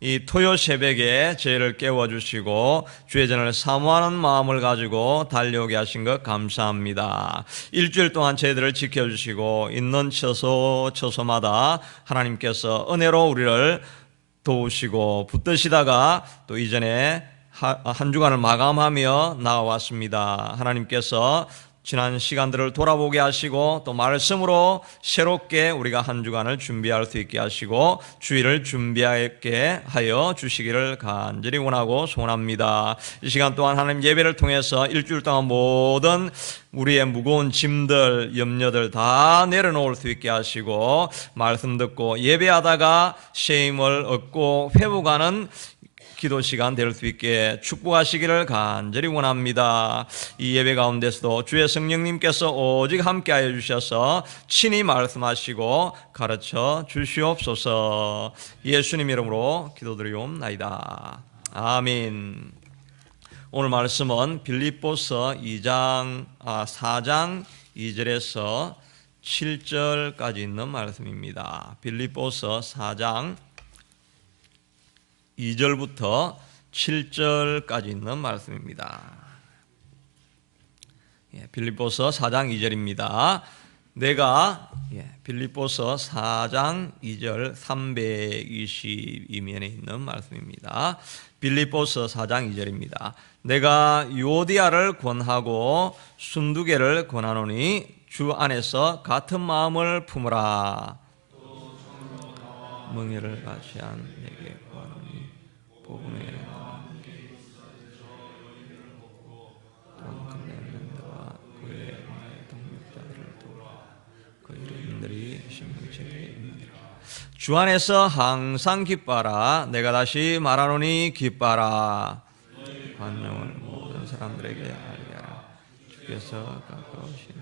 이 토요 새벽에 저희를 깨워주시고 주의 전을 사모하는 마음을 가지고 달려오게 하신 것 감사합니다. 일주일 동안 저희들을 지켜주시고 있는 처소마다 하나님께서 은혜로 우리를 도우시고 붙드시다가 또 이전에 한 주간을 마감하며 나와왔습니다. 하나님께서 지난 시간들을 돌아보게 하시고 또 말씀으로 새롭게 우리가 한 주간을 준비할 수 있게 하시고 주일을 준비하게 하여 주시기를 간절히 원하고 소원합니다. 이 시간 동안 하나님 예배를 통해서 일주일 동안 모든 우리의 무거운 짐들, 염려들 다 내려놓을 수 있게 하시고 말씀 듣고 예배하다가 쉼을 얻고 회복하는 기도 시간 될 수 있게 축복하시기를 간절히 원합니다. 이 예배 가운데서도 주의 성령님께서 오직 함께하여 주셔서 친히 말씀하시고 가르쳐 주시옵소서. 예수님 이름으로 기도드리옵나이다. 아멘. 오늘 말씀은 빌립보서 4장 2절에서 7절까지 있는 말씀입니다. 빌립보서 4장 2절부터 7절까지 있는 말씀입니다. 빌립보서 4장 2절입니다. 내가 빌립보서 4장 2절 322면에 있는 말씀입니다. 빌립보서 4장 2절입니다. 내가 유오디아를 권하고 순두계를 권하노니 주 안에서 같은 마음을 품으라. 멍에를 같이 한 내게 구하노니 복음에 동급내는데와 그의 동력자들을 도와 그 이름들이 신명체에 있느니라. 주 안에서 항상 기뻐하라. 내가 다시 말하노니 기뻐하라. 관용을 모든 사람들에게 알게 하라. 주께서 가까우시니라.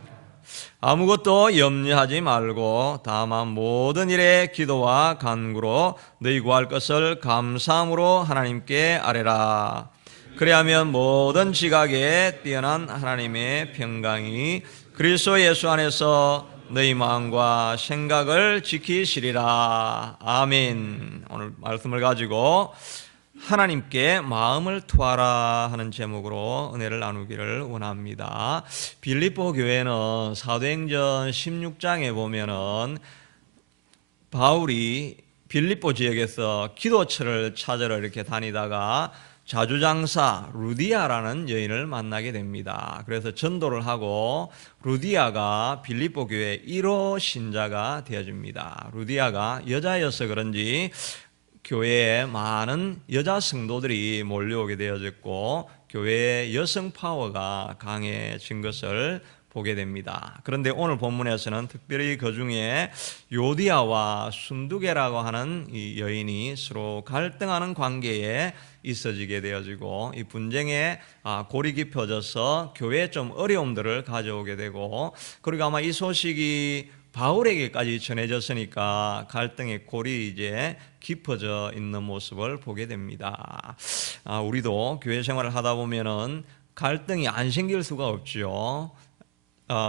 아무것도 염려하지 말고 다만 모든 일에 기도와 간구로 너희 구할 것을 감사함으로 하나님께 아뢰라. 그리하면 모든 지각에 뛰어난 하나님의 평강이 그리스도 예수 안에서 너희 마음과 생각을 지키시리라. 아멘. 오늘 말씀을 가지고 하나님께 마음을 투하라 하는 제목으로 은혜를 나누기를 원합니다. 빌립보 교회는 사도행전 16장에 보면은 바울이 빌립보 지역에서 기도처를 찾으러 이렇게 다니다가 자주장사 루디아라는 여인을 만나게 됩니다. 그래서 전도를 하고 루디아가 빌립보 교회 1호 신자가 되어집니다. 루디아가 여자여서 그런지 교회에 많은 여자 성도들이 몰려오게 되어졌고 교회의 여성 파워가 강해진 것을 보게 됩니다. 그런데 오늘 본문에서는 특별히 그 중에 요디아와 순두계라고 하는 이 여인이 서로 갈등하는 관계에 있어지게 되어지고 이 분쟁에 골이 깊어져서 교회에 좀 어려움들을 가져오게 되고 그리고 아마 이 소식이 바울에게까지 전해졌으니까 갈등의 골이 이제 깊어져 있는 모습을 보게 됩니다. 우리도 교회 생활을 하다 보면은 갈등이 안 생길 수가 없죠.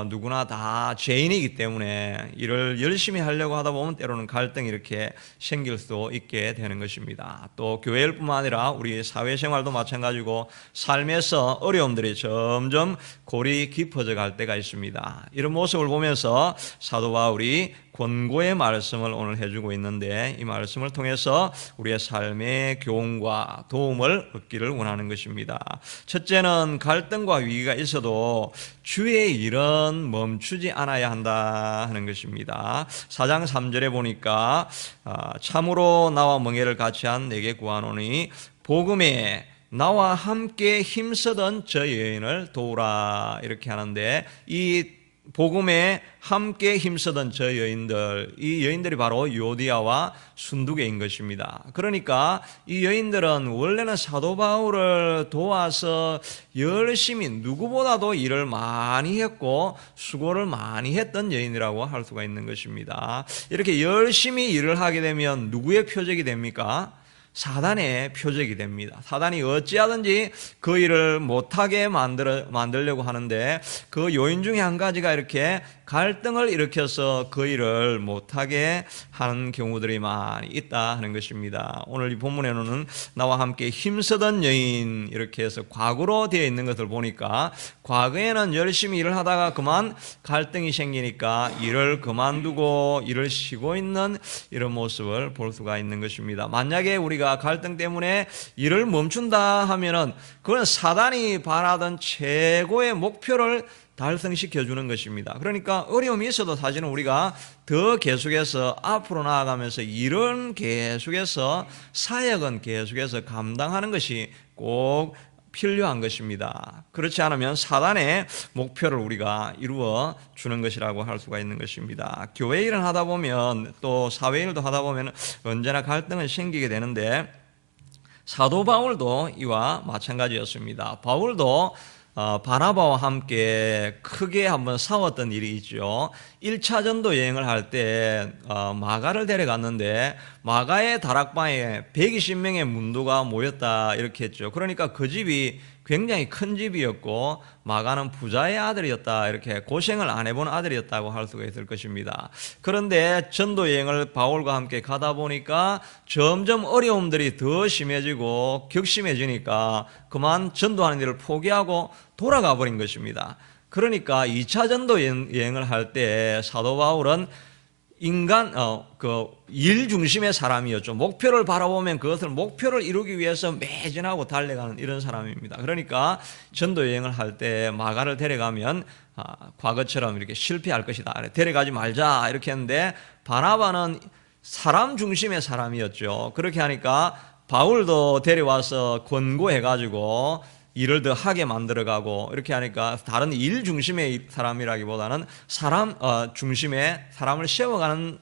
누구나 다 죄인이기 때문에 일을 열심히 하려고 하다 보면 때로는 갈등이 이렇게 생길 수 있게 되는 것입니다. 또 교회일 뿐만 아니라 우리 사회생활도 마찬가지고 삶에서 어려움들이 점점 골이 깊어져 갈 때가 있습니다. 이런 모습을 보면서 사도 바울이 권고의 말씀을 오늘 해주고 있는데 이 말씀을 통해서 우리의 삶의 교훈과 도움을 얻기를 원하는 것입니다. 첫째는 갈등과 위기가 있어도 주의 일은 멈추지 않아야 한다 하는 것입니다. 4장 3절에 보니까 참으로 나와 멍에를 같이 한 내게 구하노니 복음에 나와 함께 힘쓰던 저 여인을 도우라 이렇게 하는데 이 복음에 함께 힘쓰던 저 여인들, 이 여인들이 바로 요디아와 순두계인 것입니다. 그러니까 이 여인들은 원래는 사도 바울을 도와서 열심히 누구보다도 일을 많이 했고 수고를 많이 했던 여인이라고 할 수가 있는 것입니다. 이렇게 열심히 일을 하게 되면 누구의 표적이 됩니까? 사단의 표적이 됩니다. 사단이 어찌하든지 그 일을 못하게 만들려고 하는데 그 요인 중에 한 가지가 이렇게 갈등을 일으켜서 그 일을 못하게 하는 경우들이 많이 있다 하는 것입니다. 오늘 이 본문에는 나와 함께 힘쓰던 여인 이렇게 해서 과거로 되어 있는 것을 보니까 과거에는 열심히 일을 하다가 그만 갈등이 생기니까 일을 그만두고 일을 쉬고 있는 이런 모습을 볼 수가 있는 것입니다. 만약에 우리가 갈등 때문에 일을 멈춘다 하면은 그건 사단이 바라던 최고의 목표를 달성시켜 주는 것입니다. 그러니까 어려움이 있어도 사실은 우리가 더 계속해서 앞으로 나아가면서 일은 계속해서 사역은 계속해서 감당하는 것이 꼭 필요한 것입니다. 그렇지 않으면 사단의 목표를 우리가 이루어 주는 것이라고 할 수가 있는 것입니다. 교회 일을 하다 보면 또 사회 일도 하다 보면 언제나 갈등은 생기게 되는데 사도 바울도 이와 마찬가지였습니다. 바울도 바나바와 함께 크게 한번 싸웠던 일이 있죠. 1차 전도 여행을 할 때 마가를 데려갔는데 마가의 다락방에 120명의 문도가 모였다 이렇게 했죠. 그러니까 그 집이 굉장히 큰 집이었고 마가는 부자의 아들이었다, 이렇게 고생을 안 해본 아들이었다고 할 수가 있을 것입니다. 그런데 전도 여행을 바울과 함께 가다 보니까 점점 어려움들이 더 심해지고 격심해지니까 그만 전도하는 일을 포기하고 돌아가 버린 것입니다. 그러니까 2차 전도 여행을 할 때 사도 바울은 일 중심의 사람이었죠. 목표를 바라보면 그것을 목표를 이루기 위해서 매진하고 달려가는 이런 사람입니다. 그러니까 전도 여행을 할 때 마가를 데려가면 과거처럼 이렇게 실패할 것이다, 데려가지 말자 이렇게 했는데 바나바는 사람 중심의 사람이었죠. 그렇게 하니까 바울도 데려와서 권고해가지고 일을 더 하게 만들어가고 이렇게 하니까 다른 일 중심의 사람이라기보다는 사람 중심의, 사람을 세워가는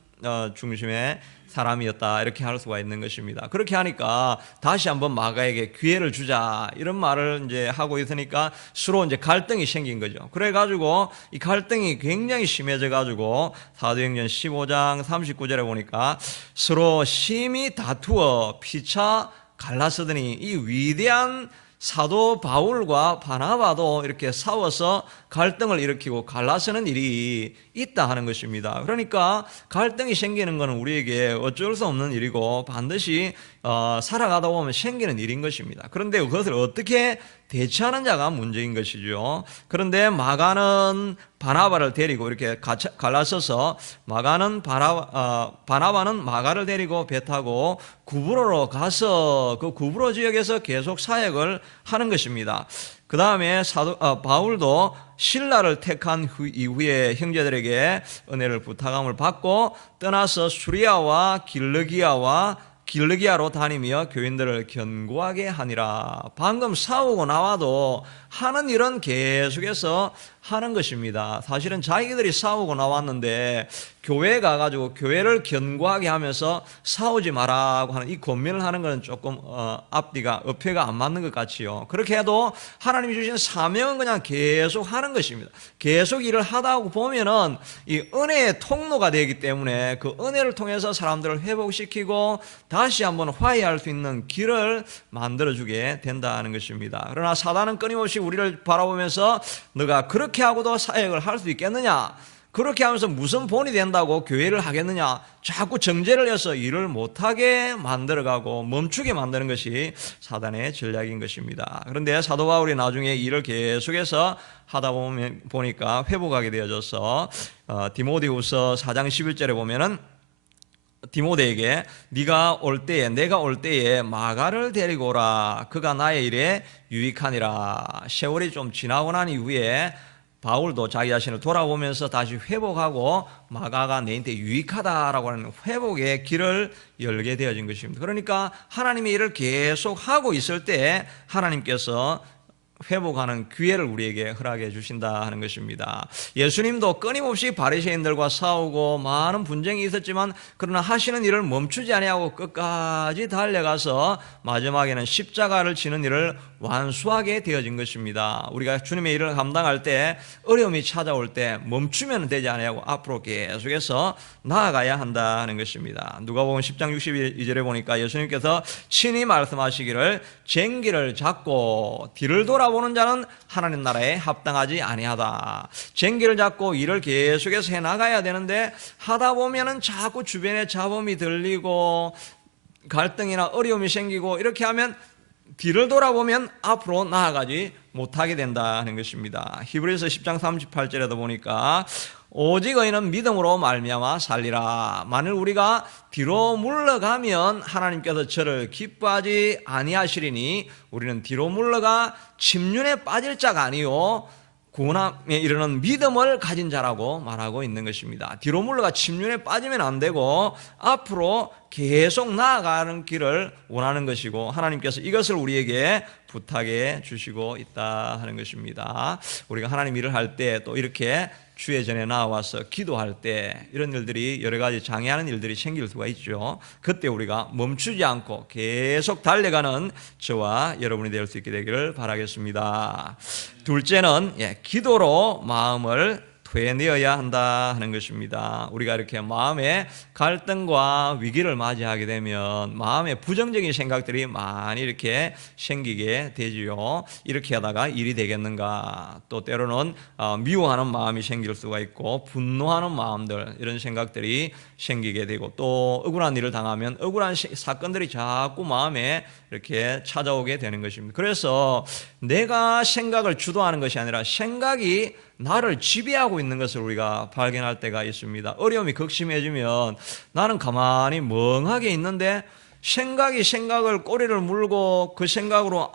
중심의 사람이었다 이렇게 할 수가 있는 것입니다. 그렇게 하니까 다시 한번 마가에게 기회를 주자 이런 말을 이제 하고 있으니까 서로 이제 갈등이 생긴 거죠. 그래가지고 이 갈등이 굉장히 심해져가지고 사도행전 15장 39절에 보니까 서로 심히 다투어 피차 갈라서더니 이 위대한 사도 바울과 바나바도 이렇게 싸워서 갈등을 일으키고 갈라서는 일이 있다 하는 것입니다. 그러니까 갈등이 생기는 것은 우리에게 어쩔 수 없는 일이고 반드시 살아가다 보면 생기는 일인 것입니다. 그런데 그것을 어떻게 대처하는 자가 문제인 것이죠. 그런데 마가는 바나바를 데리고 이렇게 갈라서서 바나바는 마가를 데리고 배 타고 구브로로 가서 그 구브로 지역에서 계속 사역을 하는 것입니다. 그 다음에 바울도 신라를 택한 이후에 형제들에게 은혜를 부탁함을 받고 떠나서 수리아와 길르기아로 다니며 교인들을 견고하게 하니라. 방금 싸우고 나와도 하는 일은 계속해서 하는 것입니다. 사실은 자기들이 싸우고 나왔는데 교회에 가가지고 교회를 견고하게 하면서 싸우지 마라고 하는 이 권면을 하는 것은 조금 앞뒤가 어폐가 안 맞는 것 같지요. 그렇게 해도 하나님이 주신 사명은 그냥 계속 하는 것입니다. 계속 일을 하다 보면은 이 은혜의 통로가 되기 때문에 그 은혜를 통해서 사람들을 회복시키고 다시 한번 화해할 수 있는 길을 만들어주게 된다는 것입니다. 그러나 사단은 끊임없이 우리를 바라보면서 너가 그렇게 하고도 사역을 할 수 있겠느냐, 그렇게 하면서 무슨 본이 된다고 교회를 하겠느냐, 자꾸 정죄를 해서 일을 못하게 만들어가고 멈추게 만드는 것이 사단의 전략인 것입니다. 그런데 사도 바울이 나중에 일을 계속해서 하다 보니까 회복하게 되어져서 디모데후서 4장 11절에 보면은 디모데에게 네가 올 때에, 내가 올 때에 마가를 데리고 오라. 그가 나의 일에 유익하니라. 세월이 좀 지나고 난 이후에 바울도 자기 자신을 돌아보면서 다시 회복하고 마가가 내한테 유익하다라고 하는 회복의 길을 열게 되어진 것입니다. 그러니까 하나님의 일을 계속 하고 있을 때 하나님께서 회복하는 기회를 우리에게 허락해 주신다 하는 것입니다. 예수님도 끊임없이 바리새인들과 싸우고 많은 분쟁이 있었지만 그러나 하시는 일을 멈추지 아니하고 끝까지 달려가서 마지막에는 십자가를 지는 일을 완수하게 되어진 것입니다. 우리가 주님의 일을 감당할 때 어려움이 찾아올 때 멈추면 되지 아니하고 앞으로 계속해서 나아가야 한다는 것입니다. 누가복음 10장 62절에 보니까 예수님께서 친히 말씀하시기를 쟁기를 잡고 뒤를 돌아보지 쳐다보는 자는 하나님 나라에 합당하지 아니하다. 쟁기를 잡고 일을 계속해서 해나가야 되는데 하다 보면은 자꾸 주변에 잡음이 들리고 갈등이나 어려움이 생기고 이렇게 하면 뒤를 돌아보면 앞으로 나아가지 못하게 된다는 것입니다. 히브리서 10장 38절에도 보니까 오직 의인은 믿음으로 말미암아 살리라. 만일 우리가 뒤로 물러가면 하나님께서 저를 기뻐하지 아니하시리니 우리는 뒤로 물러가 침륜에 빠질 자가 아니요 구원함에 이르는 믿음을 가진 자라고 말하고 있는 것입니다. 뒤로 물러가 침륜에 빠지면 안 되고 앞으로 계속 나아가는 길을 원하는 것이고 하나님께서 이것을 우리에게 부탁해 주시고 있다 하는 것입니다. 우리가 하나님 일을 할 때 또 이렇게 주의 전에 나와서 기도할 때 이런 일들이 여러 가지 장애하는 일들이 생길 수가 있죠. 그때 우리가 멈추지 않고 계속 달려가는 저와 여러분이 될 수 있게 되기를 바라겠습니다. 둘째는 기도로 마음을 되뇌어야 한다 하는 것입니다. 우리가 이렇게 마음의 갈등과 위기를 맞이하게 되면 마음에 부정적인 생각들이 많이 이렇게 생기게 되지요. 이렇게 하다가 일이 되겠는가, 또 때로는 미워하는 마음이 생길 수가 있고 분노하는 마음들, 이런 생각들이 생기게 되고 또 억울한 일을 당하면 억울한 사건들이 자꾸 마음에 이렇게 찾아오게 되는 것입니다. 그래서 내가 생각을 주도하는 것이 아니라 생각이 나를 지배하고 있는 것을 우리가 발견할 때가 있습니다. 어려움이 극심해지면 나는 가만히 멍하게 있는데 생각이 생각을 꼬리를 물고 그 생각으로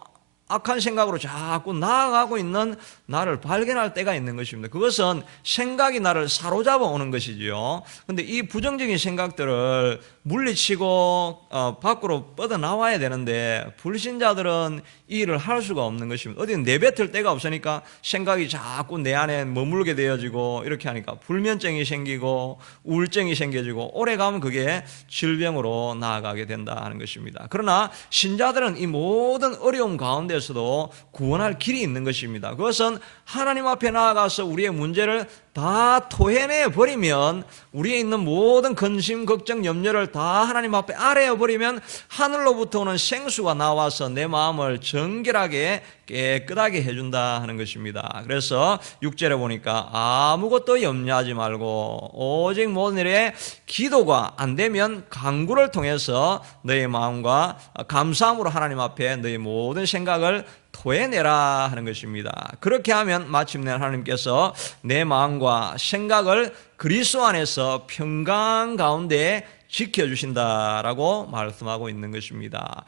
악한 생각으로 자꾸 나아가고 있는 나를 발견할 때가 있는 것입니다. 그것은 생각이 나를 사로잡아 오는 것이지요. 그런데 이 부정적인 생각들을 물리치고 밖으로 뻗어나와야 되는데 불신자들은 이 일을 할 수가 없는 것입니다. 어디 내뱉을 데가 없으니까 생각이 자꾸 내 안에 머물게 되어지고 이렇게 하니까 불면증이 생기고 우울증이 생겨지고 오래가면 그게 질병으로 나아가게 된다 하는 것입니다. 그러나 신자들은 이 모든 어려움 가운데서도 구원할 길이 있는 것입니다. 그것은 하나님 앞에 나아가서 우리의 문제를 다 토해내 버리면, 우리에 있는 모든 근심, 걱정, 염려를 다 하나님 앞에 아뢰어 버리면 하늘로부터 오는 생수가 나와서 내 마음을 정결하게 깨끗하게 해준다 하는 것입니다. 그래서 6절에 보니까 아무것도 염려하지 말고 오직 모든 일에 기도가 안 되면 간구를 통해서 너의 마음과 감사함으로 하나님 앞에 너의 모든 생각을 토해내라 하는 것입니다. 그렇게 하면 마침내 하나님께서 내 마음과 생각을 그리스도 안에서 평강 가운데 지켜주신다라고 말씀하고 있는 것입니다.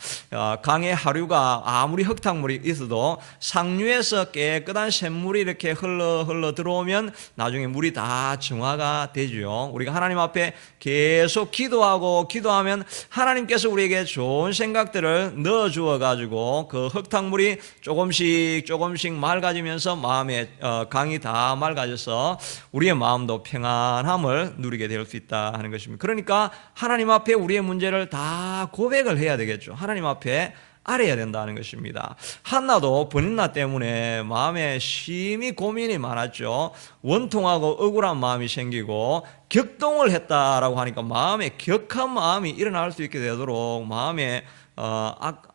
강의 하류가 아무리 흙탕물이 있어도 상류에서 깨끗한 샘물이 이렇게 흘러 들어오면 나중에 물이 다 정화가 되죠. 우리가 하나님 앞에 계속 기도하면 하나님께서 우리에게 좋은 생각들을 넣어주어 가지고 그 흙탕물이 조금씩 맑아지면서 마음의 강이 다 맑아져서 우리의 마음도 평안함을 누리게 될 수 있다 하는 것입니다. 그러니까 하나님 앞에 우리의 문제를 다 고백을 해야 되겠죠. 하나님 앞에 아뢰야 된다는 것입니다. 한나도 번인나 때문에 마음에 심히 고민이 많았죠. 원통하고 억울한 마음이 생기고 격동을 했다라고 하니까 마음에 격한 마음이 일어날 수 있게 되도록 마음에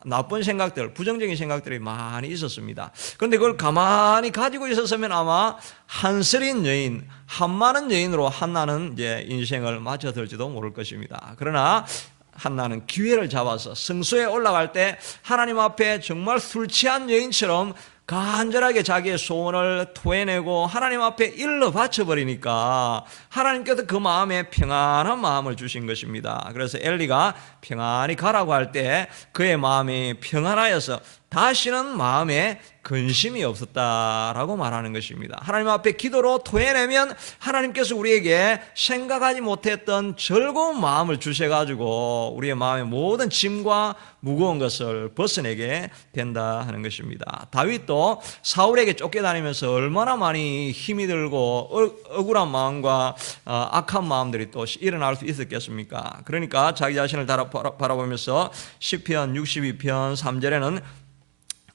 나쁜 생각들, 부정적인 생각들이 많이 있었습니다. 그런데 그걸 가만히 가지고 있었으면 아마 한스린 여인, 한많은 여인으로 한나는 이제 인생을 마쳐들지도 모를 것입니다. 그러나 한나는 기회를 잡아서 성소에 올라갈 때 하나님 앞에 정말 술 취한 여인처럼 간절하게 자기의 소원을 토해내고 하나님 앞에 일러 바쳐버리니까 하나님께서 그 마음에 평안한 마음을 주신 것입니다. 그래서 엘리가 평안히 가라고 할 때 그의 마음이 평안하여서 다시는 마음에 근심이 없었다라고 말하는 것입니다. 하나님 앞에 기도로 토해내면 하나님께서 우리에게 생각하지 못했던 즐거운 마음을 주셔가지고 우리의 마음의 모든 짐과 무거운 것을 벗어내게 된다 하는 것입니다. 다윗도 사울에게 쫓겨다니면서 얼마나 많이 힘이 들고 억울한 마음과 악한 마음들이 또 일어날 수 있었겠습니까? 그러니까 자기 자신을 바라보면서 시편 62편 3절에는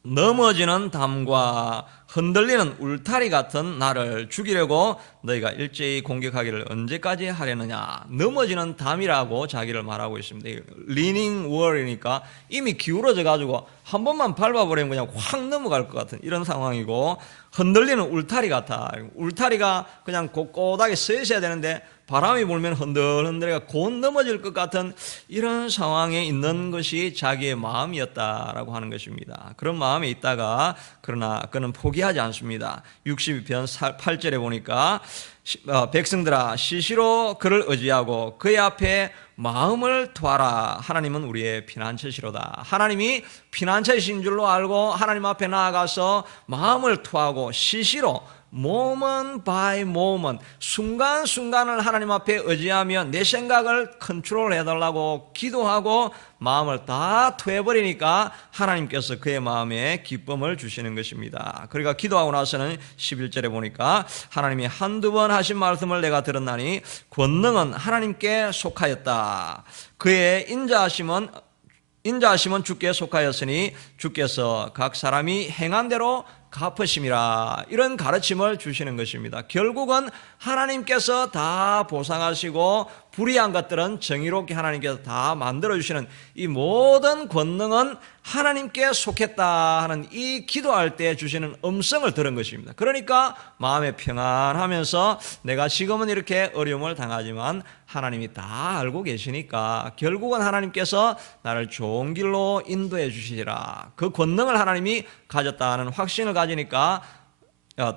넘어지는 담과 흔들리는 울타리 같은 나를 죽이려고 너희가 일제히 공격하기를 언제까지 하려느냐. 넘어지는 담이라고 자기를 말하고 있습니다. leaning wall이니까 이미 기울어져 가지고 한 번만 밟아버리면 그냥 확 넘어갈 것 같은 이런 상황이고, 흔들리는 울타리 같아. 울타리가 그냥 꼿꼿하게 서 있어야 되는데 바람이 불면 흔들흔들해가 곧 넘어질 것 같은 이런 상황에 있는 것이 자기의 마음이었다라고 하는 것입니다. 그런 마음에 있다가 그러나 그는 포기하지 않습니다. 62편 8절에 보니까 백성들아 시시로 그를 의지하고 그의 앞에 마음을 두어라. 하나님은 우리의 피난처시로다. 하나님이 피난처이신 줄로 알고 하나님 앞에 나아가서 마음을 투하고 시시로 moment by moment 순간순간을 하나님 앞에 의지하며 내 생각을 컨트롤 해달라고 기도하고 마음을 다 투해버리니까 하나님께서 그의 마음에 기쁨을 주시는 것입니다. 그러니까 기도하고 나서는 11절에 보니까 하나님이 한두 번 하신 말씀을 내가 들었나니 권능은 하나님께 속하였다. 그의 인자하심은 주께 속하였으니 주께서 각 사람이 행한 대로 갚으심이라. 이런 가르침을 주시는 것입니다. 결국은 하나님께서 다 보상하시고 불의한 것들은 정의롭게 하나님께서 다 만들어주시는 이 모든 권능은 하나님께 속했다 하는 이 기도할 때 주시는 음성을 들은 것입니다. 그러니까 마음에 평안하면서 내가 지금은 이렇게 어려움을 당하지만 하나님이 다 알고 계시니까 결국은 하나님께서 나를 좋은 길로 인도해 주시리라. 그 권능을 하나님이 가졌다는 확신을 가지니까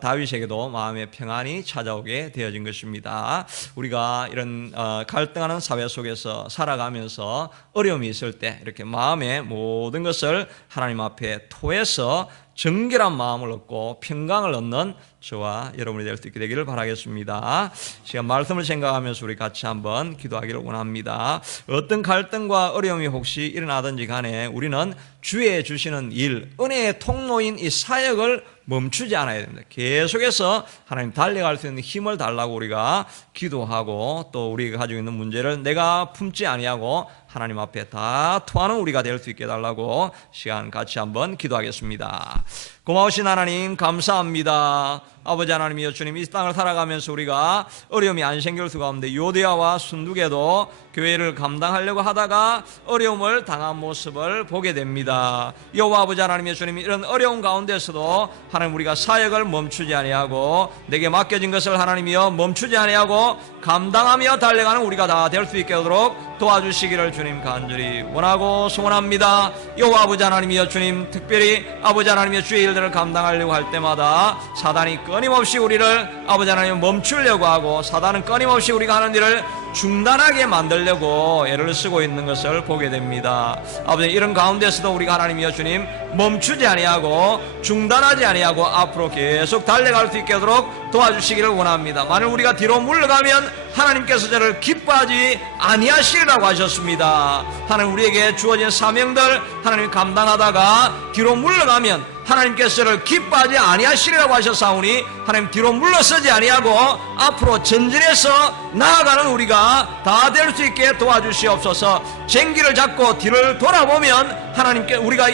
다윗에게도 마음의 평안이 찾아오게 되어진 것입니다. 우리가 이런 갈등하는 사회 속에서 살아가면서 어려움이 있을 때 이렇게 마음의 모든 것을 하나님 앞에 토해서 정결한 마음을 얻고 평강을 얻는 저와 여러분이 될 수 있게 되기를 바라겠습니다. 시간 말씀을 생각하면서 우리 같이 한번 기도하기를 원합니다. 어떤 갈등과 어려움이 혹시 일어나든지 간에 우리는 주의 주시는 일, 은혜의 통로인 이 사역을 멈추지 않아야 됩니다. 계속해서 하나님 달려갈 수 있는 힘을 달라고 우리가 기도하고 또 우리가 가지고 있는 문제를 내가 품지 아니하고 하나님 앞에 다 토하는 우리가 될 수 있게 해달라고 시간 같이 한번 기도하겠습니다. 고마우신 하나님 감사합니다. 아버지 하나님이여 주님, 이 땅을 살아가면서 우리가 어려움이 안 생길 수가 없는데 요대아와 순두개도 교회를 감당하려고 하다가 어려움을 당한 모습을 보게 됩니다. 여호와 아버지 하나님이여 주님, 이런 어려운 가운데서도 하나님 우리가 사역을 멈추지 아니하고 내게 맡겨진 것을 하나님이여 멈추지 아니하고 감당하며 달려가는 우리가 다 될 수 있게 하도록 도와주시기를 주님 간절히 원하고 소원합니다. 여호와 아버지 하나님이여 주님, 특별히 아버지 하나님이여 주의 일들을 감당하려고 할 때마다 사단이 끊임없이 우리를 아버지 하나님 멈추려고 하고 사단은 끊임없이 우리가 하는 일을 중단하게 만들려고 애를 쓰고 있는 것을 보게 됩니다. 아버지, 이런 가운데서도 우리가 하나님이여 주님 멈추지 아니하고 중단하지 아니하고 앞으로 계속 달려갈 수 있게 하도록 도와주시기를 원합니다. 만일 우리가 뒤로 물러가면 하나님께서 저를 기뻐하지 아니하시리라고 하셨습니다. 하나님, 우리에게 주어진 사명들 하나님 감당하다가 뒤로 물러가면 하나님께서 저를 기뻐하지 아니하시리라고 하셨사오니 하나님 뒤로 물러서지 아니하고 앞으로 전진해서 나아가는 우리가 다 될 수 있게 도와주시옵소서. 쟁기를 잡고 뒤를 돌아보면 하나님께 우리가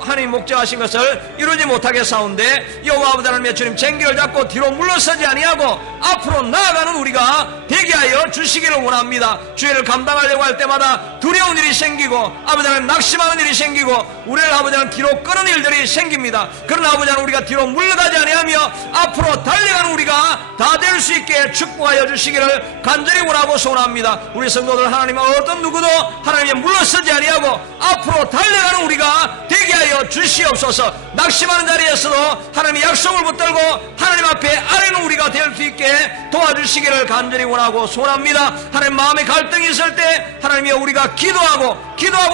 하나님 목적하신 것을 이루지 못하겠사온데 여호와 아버지 하나님의 주님, 쟁기를 잡고 뒤로 물러서지 아니하고 앞으로 나아가는 우리가 되게 하여 주시기를 원합니다. 주의를 감당하려고 할 때마다 두려운 일이 생기고 아버지 하나님 낙심하는 일이 생기고 우리를 아버지 하나님 뒤로 끄는 일들이 생깁니다. 그러나 아버지 하나님 우리가 뒤로 물러가지 아니하며 앞으로 달려가는 우리가 다 될 수 있게 축복하여 주시기를 간절히 원하고 소원합니다. 우리 성도들 하나님 어떤 누구도 하나님의 물러서지 아니하고 앞으로 달려가는 우리가 되게 하여 주시옵소서. 낙심하는 자리에서도 하나님의 약속을 붙들고 하나님 앞에 아뢰는 우리가 될 수 있게 도와주시기를 간절히 원하고 소원합니다. 하나님 마음에 갈등이 있을 때 하나님이여 우리가 기도하고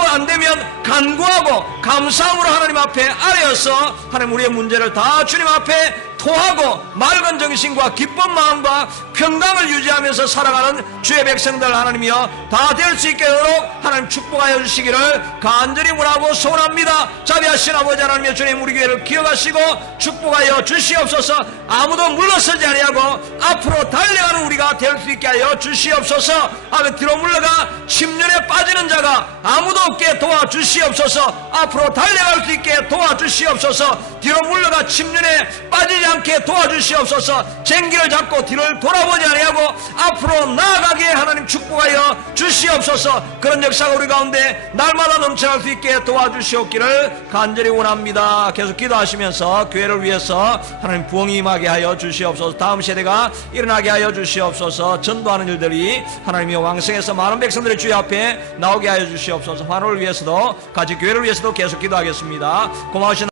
안 되면 간구하고 감사함으로 하나님 앞에 아뢰어서 하나님 우리의 문제를 다 주님 앞에 토하고 맑은 정신과 기쁜 마음과 평강을 유지하면서 살아가는 주의 백성들 하나님이여 다 될 수 있게 되도록 하나님 축복하여 주시기를 간절히 원하고 소원합니다. 자비하신 아버지 하나님이여 주님 우리 교회를 기억하시고 축복하여 주시옵소서. 아무도 물러서지 아니하고 앞으로 달려가는 우리가 될 수 있게 하여 주시옵소서. 아멘. 뒤로 물러가 침륜에 빠지는 자가 아무도 없게 도와주시옵소서. 앞으로 달려갈 수 있게 도와주시옵소서. 뒤로 물러가 침륜에 빠지지 않게 도와주시옵소서. 쟁기를 잡고 뒤를 돌아보지 아니하고 앞으로 나아가게 하나님 축복하여 주시옵소서. 그런 역사가 우리 가운데 날마다 넘쳐날 수 있게 도와주시옵기를 간절히 원합니다. 계속 기도하시면서 교회를 위해서 하나님 부흥이 임하게 하여 주시옵소서. 다음 세대가 일어나게 하여 주시옵소서. 전도하는 일들이 하나님이여 왕성해서 많은 백성들의 주의 앞에 나오게 하여 주시옵소서. 환호를 위해서도 같이 교회를 위해서도 계속 기도하겠습니다. 고마우신